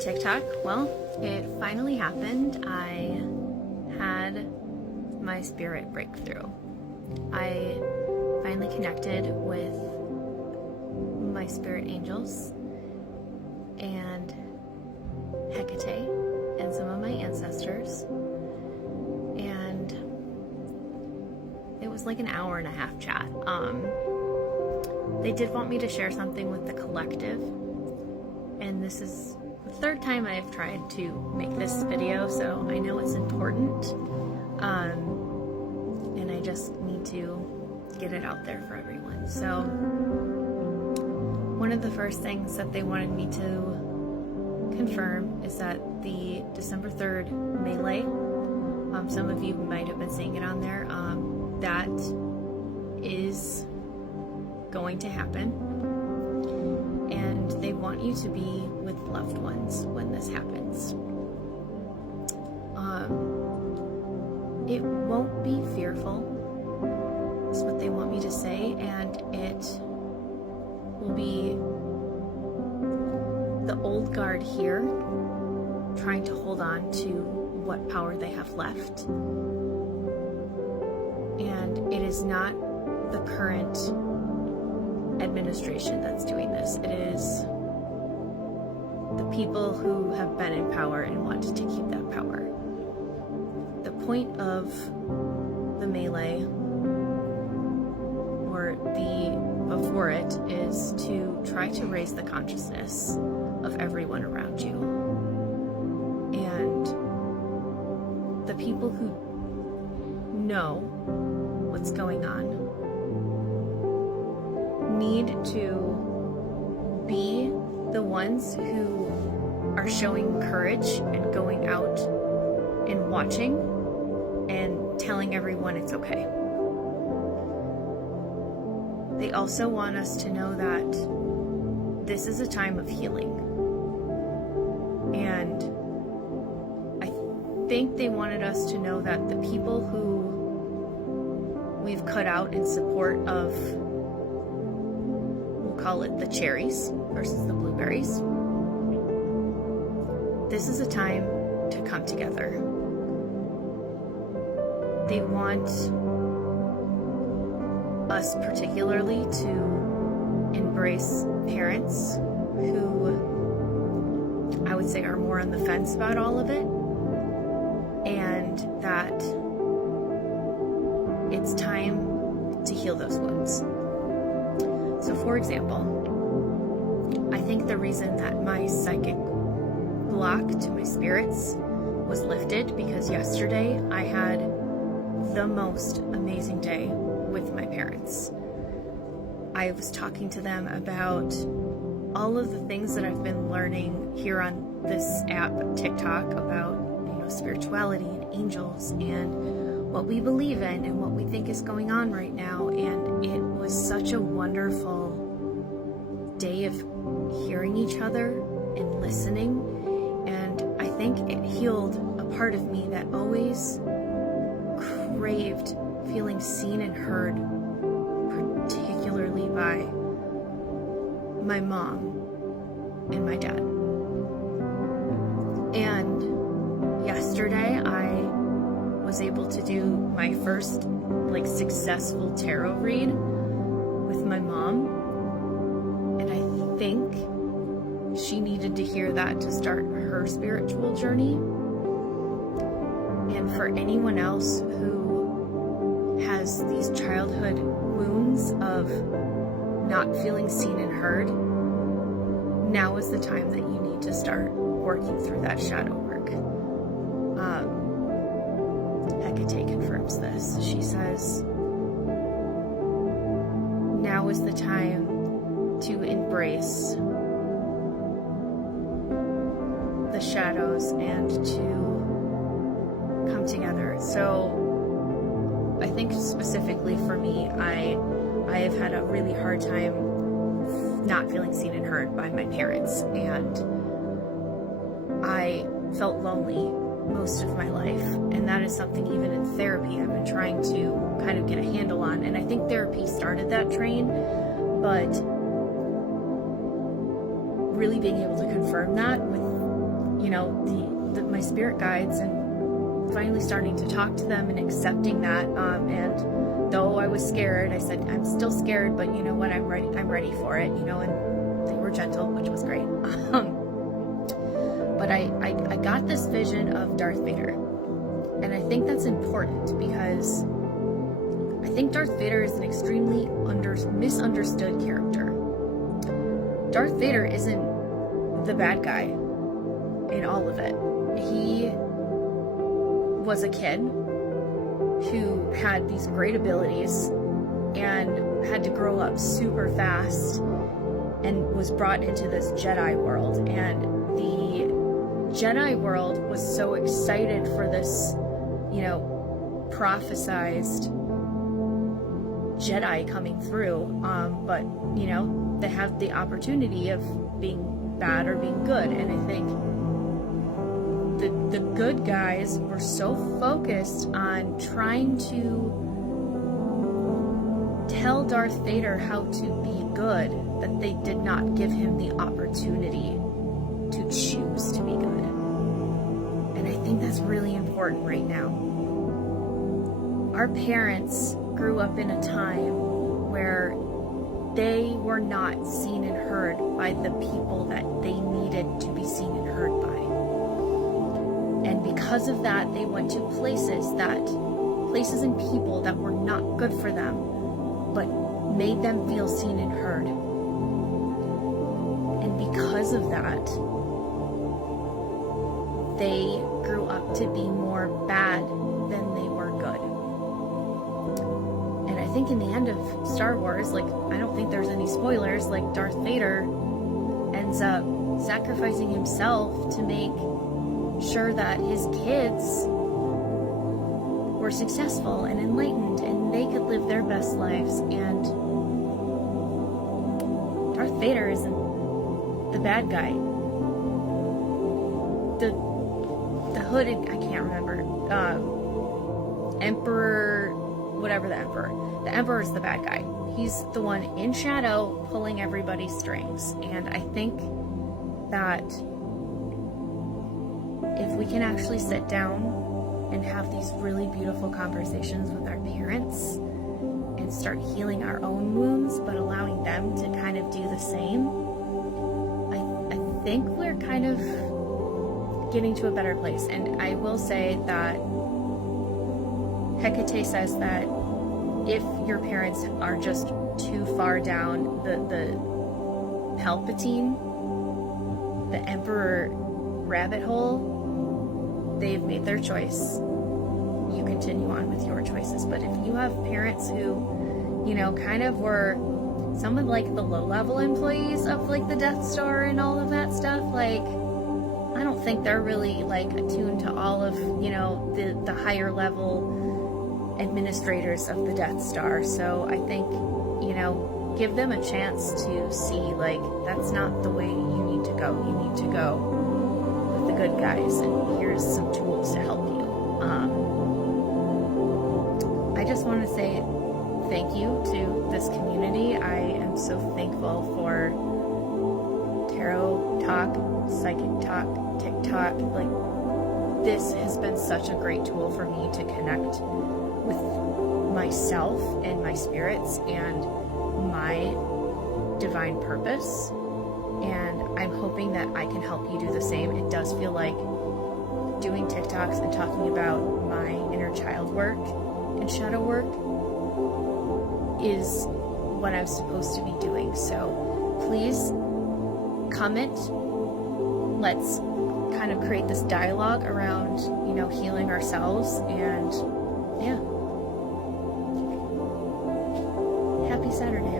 TikTok. Well, it finally happened. I had my spirit breakthrough. I finally connected with my spirit angels and Hecate and some of my ancestors, and it was like an hour and a half chat. They did want me to share something with the collective, and this is the third time I've tried to make this video, so I know it's important, and I just need to get it out there for everyone. So one of the first things that they wanted me to confirm is that the December 3rd melee, some of you might have been seeing it on there, that is going to happen, and they want you to be with loved ones when this happens. It won't be fearful, is what they want me to say, and it will be the old guard here trying to hold on to what power they have left, and it is not the current administration that's doing this. It is the people who have been in power and wanted to keep that power. The point of the melee, or the before it, is to try to raise the consciousness of everyone around you. And the people who know what's going on need to be the ones who are showing courage and going out and watching and telling everyone it's okay. They also want us to know that this is a time of healing. And I think they wanted us to know that the people who we've cut out in support of, we'll call it the cherries versus the blueberries, this is a time to come together. They want us particularly to embrace parents who I would say are more on the fence about all of it, and that it's time to heal those wounds. So for example, I think the reason that my psychic block to my spirits was lifted because yesterday I had the most amazing day with my parents. I was talking to them about all of the things that I've been learning here on this app, TikTok, about, spirituality and angels and what we believe in and what we think is going on right now. And it was such a wonderful day of hearing each other and listening. And I think it healed a part of me that always craved feeling seen and heard, particularly by my mom and my dad. And yesterday I was able to do my first successful tarot read with my mom, and I think she needed to hear that to start her spiritual journey. And for anyone else who has these childhood wounds of not feeling seen and heard, now is the time that you need to start working through that shadow work. Hecate confirms this. She says, now is the time to embrace the shadows and to come together. So I think specifically for me, I have had a really hard time not feeling seen and heard by my parents, and I felt lonely most of my life, and that is something even in therapy I've been trying to kind of get a handle on. And I think therapy started that train, but really being able to confirm that with my spirit guides, and finally starting to talk to them and accepting that. And though I was scared, I said, I'm still scared, but you know what, I'm ready for it, and they were gentle, which was great. But I got this vision of Darth Vader. And I think that's important because I think Darth Vader is an extremely misunderstood character. Darth Vader isn't the bad guy in all of it. He was a kid who had these great abilities and had to grow up super fast and was brought into this Jedi world. And the Jedi world was so excited for this, prophesized Jedi coming through, but they have the opportunity of being bad or being good. And I think the good guys were so focused on trying to tell Darth Vader how to be good that they did not give him the opportunity to choose to be good. And I think that's really important right now. Our parents grew up in a time where they were not seen and heard by the people that they needed to be seen and heard by. And because of that, they went to places and people that were not good for them, but made them feel seen and heard. And because of that, they grew up to be more bad than they were good. And I think in the end of Star Wars, I don't think there's any spoilers, Darth Vader ends up sacrificing himself to make sure that his kids were successful and enlightened and they could live their best lives. And Darth Vader isn't the bad guy. The hooded, I can't remember, Emperor, whatever the Emperor is the bad guy. He's the one in shadow pulling everybody's strings. And I think that if we can actually sit down and have these really beautiful conversations with our parents and start healing our own wounds, but allowing them to kind of do the same, I think we're kind of getting to a better place. And I will say that Hecate says that if your parents are just too far down the Palpatine, the Emperor rabbit hole, they've made their choice. You continue on with your choices. But if you have parents who, kind of were some of the low-level employees of the Death Star and all of that stuff, I don't think they're really attuned to all of, the higher level administrators of the Death Star. So I think, give them a chance to see that's not the way you need to go. You need to go with the good guys, and here's some tools to help you. I just want to say thank you to this community. I am so thankful for Tarot Talk, Psychic Talk, TikTok. This has been such a great tool for me to connect with myself and my spirits and my divine purpose. And I'm hoping that I can help you do the same. It does feel like doing TikToks and talking about my inner child work and shadow work is what I'm supposed to be doing. So please comment. Let's kind of create this dialogue around, healing ourselves. And yeah. Happy Saturday.